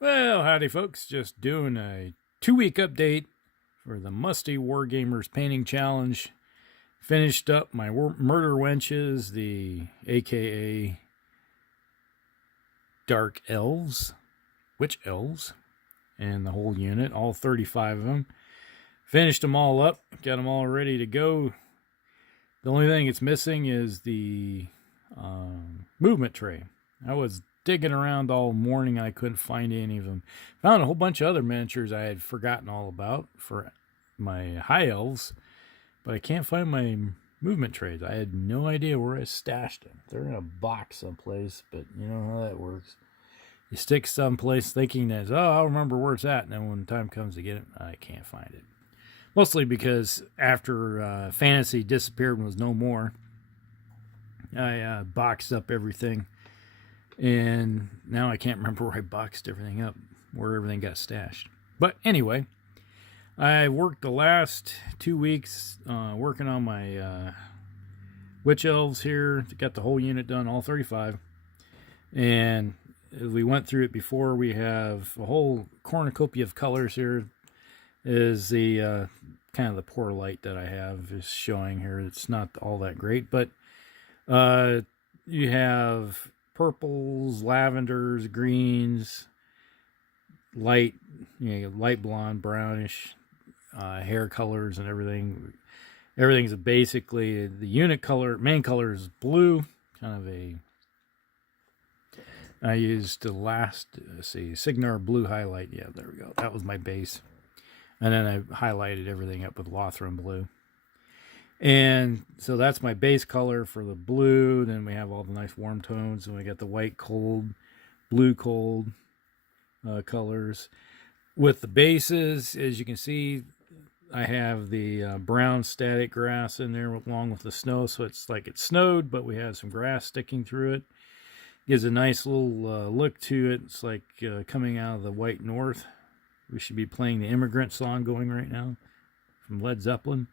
Well, howdy, folks. Just doing a 2-week update for the Musty Wargamers Painting Challenge. Finished up my murder wenches, the AKA Dark Witch Elves, and the whole unit, all 35 of them. Finished them all up, got them all ready to go. The only thing it's missing is the movement tray. I was digging around all morning. I couldn't find any of them. Found a whole bunch of other miniatures I had forgotten all about for my high elves, but I can't find my movement trays. I had no idea where I stashed them. They're in a box someplace, but you know how that works. You stick someplace thinking that, I'll remember where it's at, and then when the time comes to get it, I can't find it. Mostly because after Fantasy disappeared and was no more, I boxed up everything. And now I can't remember where I boxed everything up, where everything got stashed. But anyway, I worked the last 2 weeks working on my Witch Elves here. Got the whole unit done, all 35. And we went through it before. We have a whole cornucopia of colors here. Is the kind of the poor light that I have is showing here. It's not all that great, but you have purples, lavenders, greens, light blonde, brownish hair colors, and everything. Everything's basically the unit color. Main color is blue, kind of a. I used the last Signar blue highlight. Yeah, there we go. That was my base, and then I highlighted everything up with Lothran blue. And so that's my base color for the blue. Then we have all the nice warm tones. And we got the white cold, blue cold colors. With the bases, as you can see, I have the brown static grass in there along with the snow. So it's like it snowed, but we have some grass sticking through it. Gives a nice little look to it. It's like coming out of the white north. We should be playing the Immigrant song going right now from Led Zeppelin.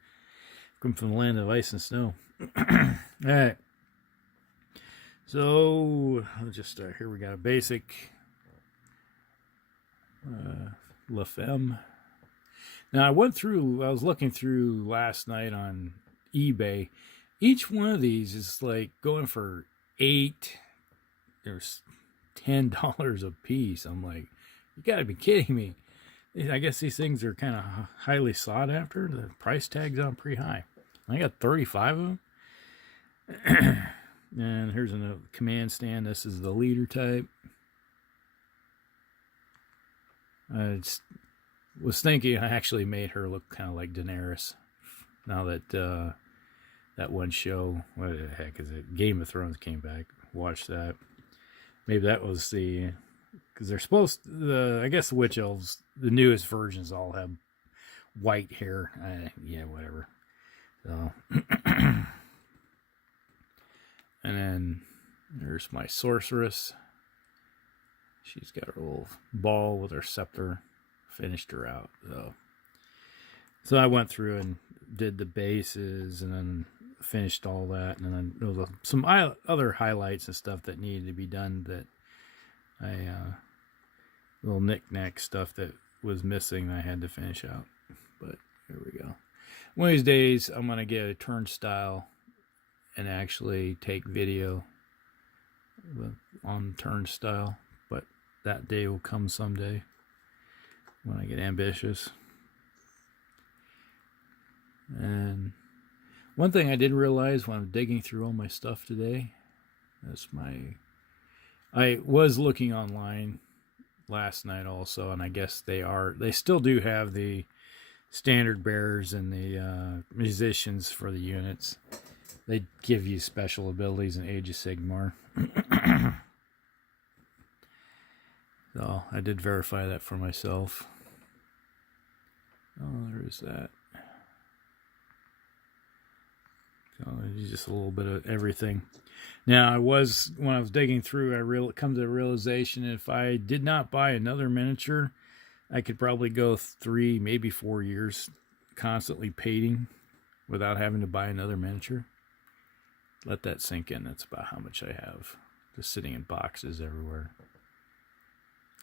From the land of ice and snow. All right. So I'll just start here. We got a basic La Femme. Now I was looking through last night on eBay. Each one of these is like going for there's $10 a piece. I'm like, you gotta be kidding me. I guess these things are kind of highly sought after. The price tag's on pretty high. I got 35 of them. And here's a command stand. This is the leader type. I was thinking I actually made her look kind of like Daenerys. Now that that one show, what the heck is it? Game of Thrones came back. Watch that. Maybe that was because they're supposed to, I guess the Witch Elves, the newest versions all have white hair. Yeah, whatever. So, and then there's my sorceress. She's got her little ball with her scepter. Finished her out. So I went through and did the bases and then finished all that. And then there was some other highlights and stuff that needed to be done that little knick-knack stuff that was missing I had to finish out. But here we go. One of these days, I'm going to get a turnstile and actually take video on turnstile. But that day will come someday when I get ambitious. And one thing I did realize when I'm digging through all my stuff today, I was looking online last night also, and I guess they still do have the standard bearers and the musicians for the units. They give you special abilities in Age of Sigmar. So I did verify that for myself. Oh, there is that. So just a little bit of everything. Now, when I was digging through, I come to the realization if I did not buy another miniature, I could probably go 3, maybe 4 years constantly painting without having to buy another miniature. Let that sink in. That's about how much I have just sitting in boxes everywhere.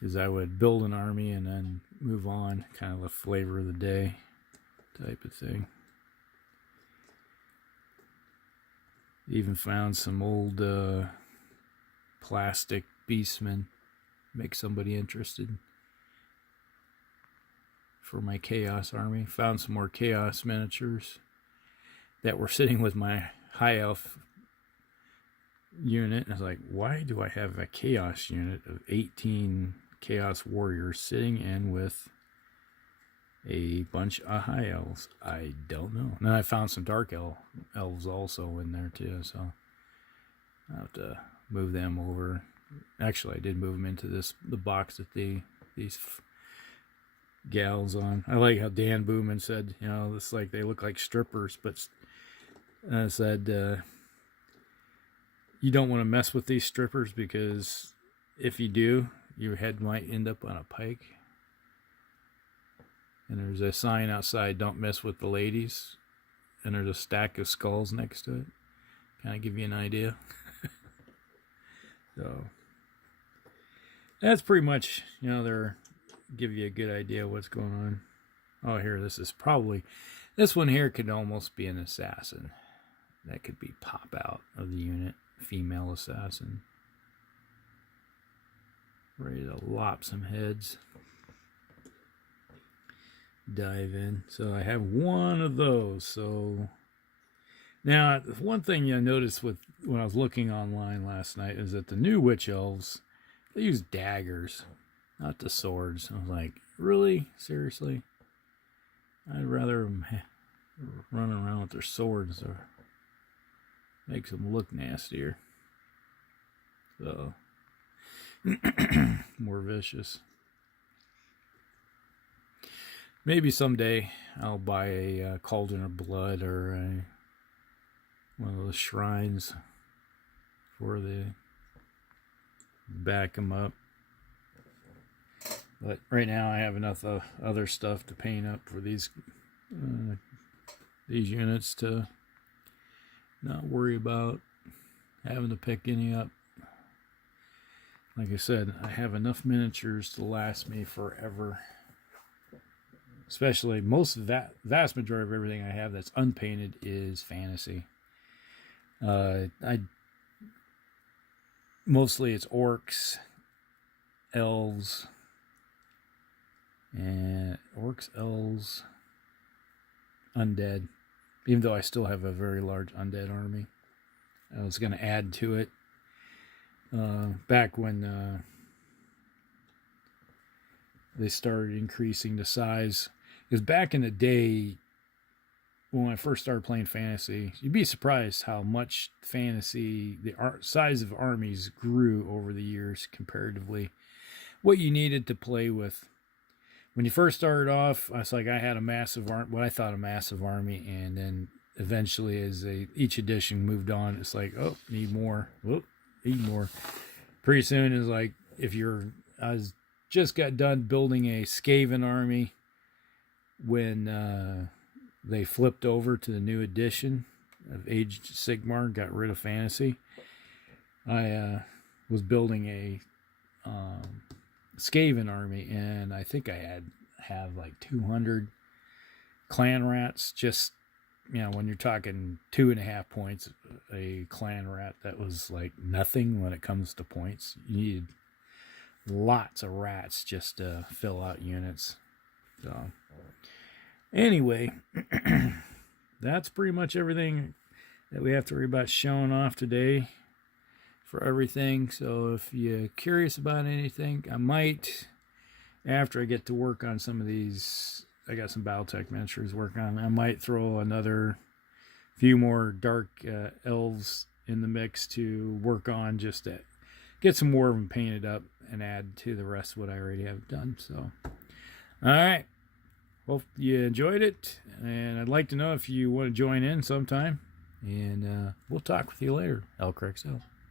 because I would build an army and then move on, kind of the flavor of the day type of thing. Even found some old plastic beastmen, make somebody interested for my chaos army. Found some more chaos miniatures that were sitting with my high elf unit. And I was like, why do I have a chaos unit of 18 chaos warriors sitting in with a bunch of high elves? I don't know. And then I found some dark elves also in there too, so I'll have to move them over. Actually, I did move them into the box that these gals on. I like how Dan Booman said, you know, it's like they look like strippers, but said you don't want to mess with these strippers, because if you do, your head might end up on a pike. And there's a sign outside, don't mess with the ladies. And there's a stack of skulls next to it. Kind of give you an idea. So that's pretty much, you know, they're give you a good idea what's going on. Oh, here, this one here could almost be an assassin. That could be pop out of the unit. Female assassin. Ready to lop some heads. Dive in. So I have one of those. So now, one thing I noticed when I was looking online last night is that the new witch elves, they use daggers, not the swords. I was like, really? Seriously? I'd rather them run around with their swords, or makes them look nastier. So more vicious. Maybe someday I'll buy a Cauldron of Blood or one of those shrines for the back them up. But right now I have enough other stuff to paint up for these units to not worry about having to pick any up. Like I said, I have enough miniatures to last me forever. Especially vast majority of everything I have that's unpainted is fantasy. Mostly it's orcs, elves, undead. Even though I still have a very large undead army, I was going to add to it back when they started increasing the size. Because back in the day, when I first started playing fantasy, you'd be surprised how much fantasy, the size of armies grew over the years comparatively. What you needed to play with. When you first started off, I was like, I had what I thought a massive army, and then eventually as each edition moved on, it's like, oh, need more. Whoop, need more. Pretty soon it's like, I just got done building a Skaven army when they flipped over to the new edition of Age of Sigmar, got rid of fantasy. I was building a Skaven army, and I think I have like 200 clan rats. Just, you know, when you're talking 2.5 points, a clan rat, that was like nothing when it comes to points. You need lots of rats just to fill out units. So anyway, that's pretty much everything that we have to worry about showing off today for everything. So if you're curious about anything, I might, after I get to work on some of these, I got some Battletech miniatures to work on, I might throw another few more dark elves in the mix to work on, just to get some more of them painted up and add to the rest of what I already have done. So, all right. Hope you enjoyed it, and I'd like to know if you want to join in sometime, and we'll talk with you later. LCRXL.